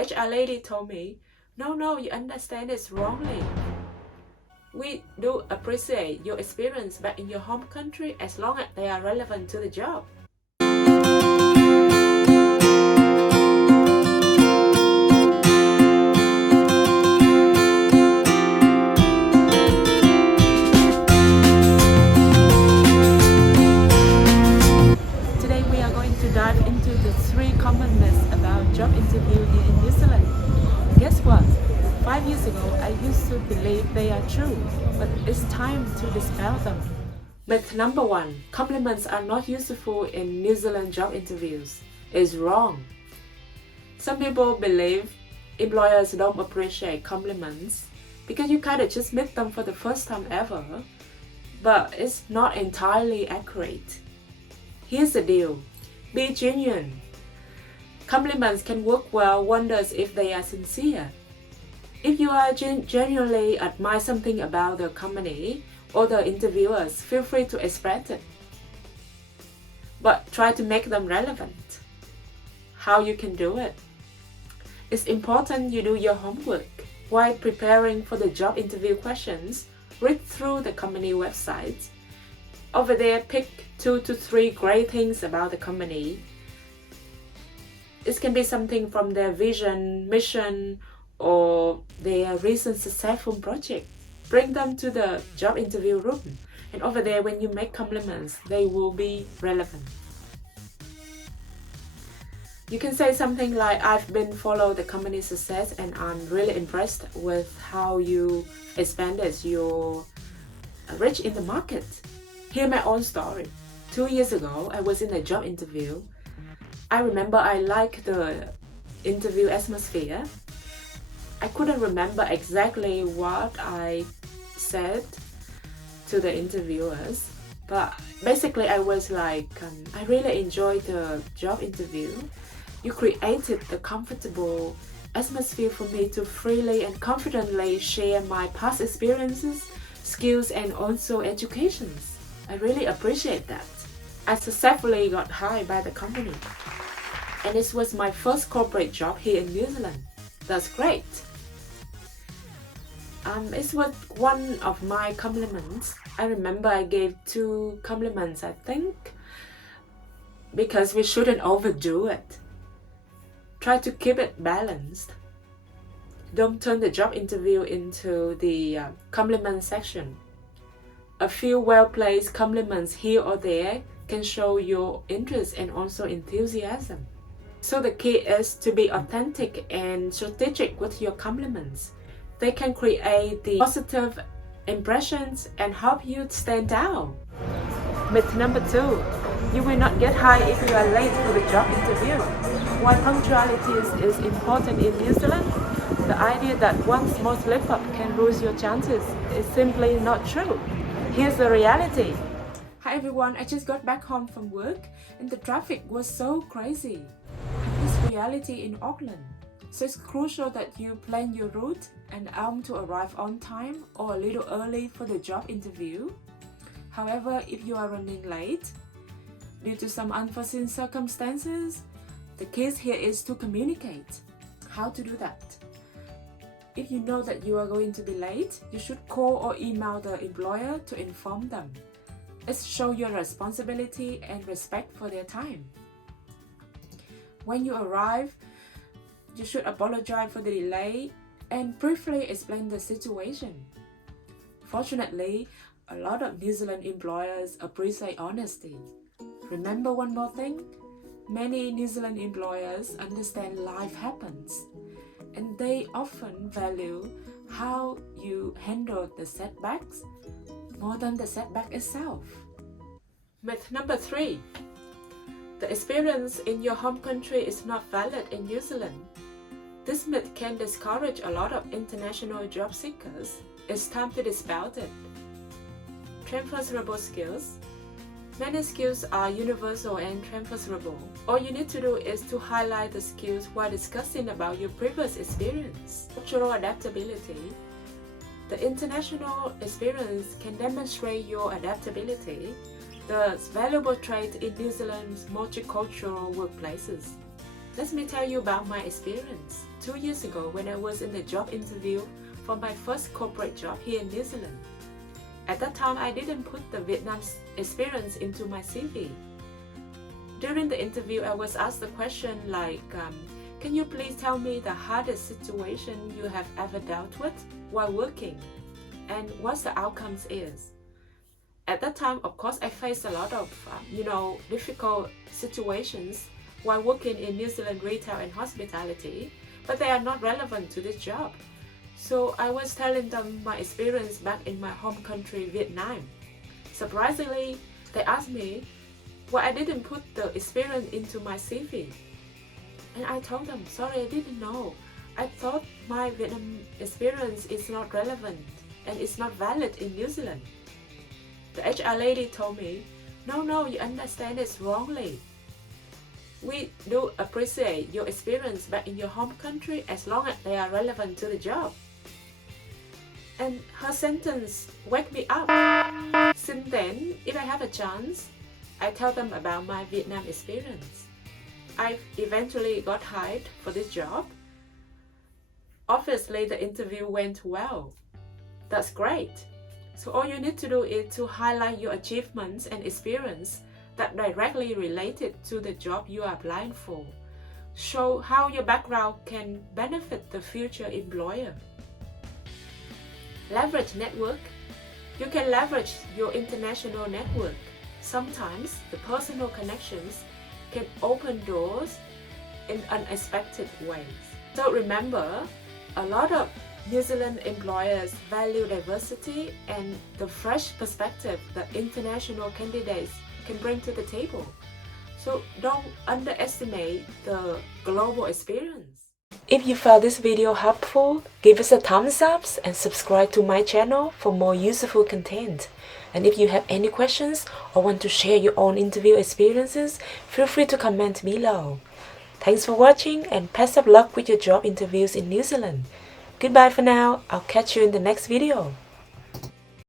HR lady told me, no, you understand this wrongly. We do appreciate your experience back in your home country as long as they are relevant to the job. Today we are going to dive into the 3 common myths about job interview here in New Zealand. Guess what? 5 years ago, I used to believe they are true, but it's time to dispel them. Myth number 1. Compliments are not useful in New Zealand job interviews. Is wrong. Some people believe employers don't appreciate compliments because you kinda just meet them for the first time ever, but it's not entirely accurate. Here's the deal. Be genuine. Compliments can work wonders if they are sincere. If you are genuinely admire something about the company or the interviewers, feel free to express it. But try to make them relevant. How you can do it? It's important you do your homework. While preparing for the job interview questions, read through the company website. Over there, pick 2 to 3 great things about the company. This can be something from their vision, mission, or their recent successful project. Bring them to the job interview room, and over there when you make compliments, they will be relevant. You can say something like, I've been following the company's success and I'm really impressed with how you expanded your reach in the market. Hear my own story. 2 years ago, I was in a job interview. I remember I liked the interview atmosphere. I couldn't remember exactly what I said to the interviewers, but basically I was like, I really enjoyed the job interview. You created the comfortable atmosphere for me to freely and confidently share my past experiences, skills, and also educations. I really appreciate that. I successfully got hired by the company, and this was my first corporate job here in New Zealand. That's great. It was one of my compliments. I remember I gave 2 compliments, I think, because we shouldn't overdo it. Try to keep it balanced. Don't turn the job interview into the compliment section. A few well-placed compliments here or there can show your interest and also enthusiasm. So the key is to be authentic and strategic with your compliments. They can create the positive impressions and help you stand out. Myth number 2. You will not get hired if you are late for the job interview. While punctuality is important in New Zealand, the idea that one small slip-up can lose your chances is simply not true. Here's the reality. Hi everyone, I just got back home from work and the traffic was so crazy. It's reality in Auckland. So it's crucial that you plan your route and aim to arrive on time or a little early for the job interview. However, if you are running late due to some unforeseen circumstances, the key here is to communicate. How to do that? If you know that you are going to be late, you should call or email the employer to inform them. It shows your responsibility and respect for their time. When you arrive, you should apologize for the delay and briefly explain the situation. Fortunately, a lot of New Zealand employers appreciate honesty. Remember one more thing? Many New Zealand employers understand life happens, and they often value how you handle the setbacks more than the setback itself. Myth number 3. The experience in your home country is not valid in New Zealand. This myth can discourage a lot of international job seekers. It's time to dispel it. Transferable skills. Many skills are universal and transferable. All you need to do is to highlight the skills while discussing about your previous experience. Cultural adaptability. The international experience can demonstrate your adaptability, the valuable trait in New Zealand's multicultural workplaces. Let me tell you about my experience. 2 years ago when I was in the job interview for my first corporate job here in New Zealand. At that time, I didn't put the Vietnam experience into my CV. During the interview, I was asked a question like, can you please tell me the hardest situation you have ever dealt with while working and what the outcomes is? At that time, of course, I faced a lot of, difficult situations while working in New Zealand retail and hospitality, but they are not relevant to this job. So I was telling them my experience back in my home country, Vietnam. Surprisingly, they asked me why I didn't put the experience into my CV. And I told them, sorry, I didn't know. I thought my Vietnam experience is not relevant and it's not valid in New Zealand. The HR lady told me, no, you understand it wrongly. We do appreciate your experience back in your home country as long as they are relevant to the job. And her sentence woke me up. Since then, if I have a chance, I tell them about my Vietnam experience. I eventually got hired for this job. Obviously, the interview went well. That's great. So all you need to do is to highlight your achievements and experience that directly related to the job you are applying for. Show how your background can benefit the future employer. Leverage network. You can leverage your international network. Sometimes the personal connections can open doors in unexpected ways. So remember, a lot of New Zealand employers value diversity and the fresh perspective that international candidates can bring to the table. So don't underestimate the global experience. If you found this video helpful, give us a thumbs up and subscribe to my channel for more useful content. And if you have any questions or want to share your own interview experiences, feel free to comment below. Thanks for watching and best of luck with your job interviews in New Zealand. Goodbye for now. I'll catch you in the next video.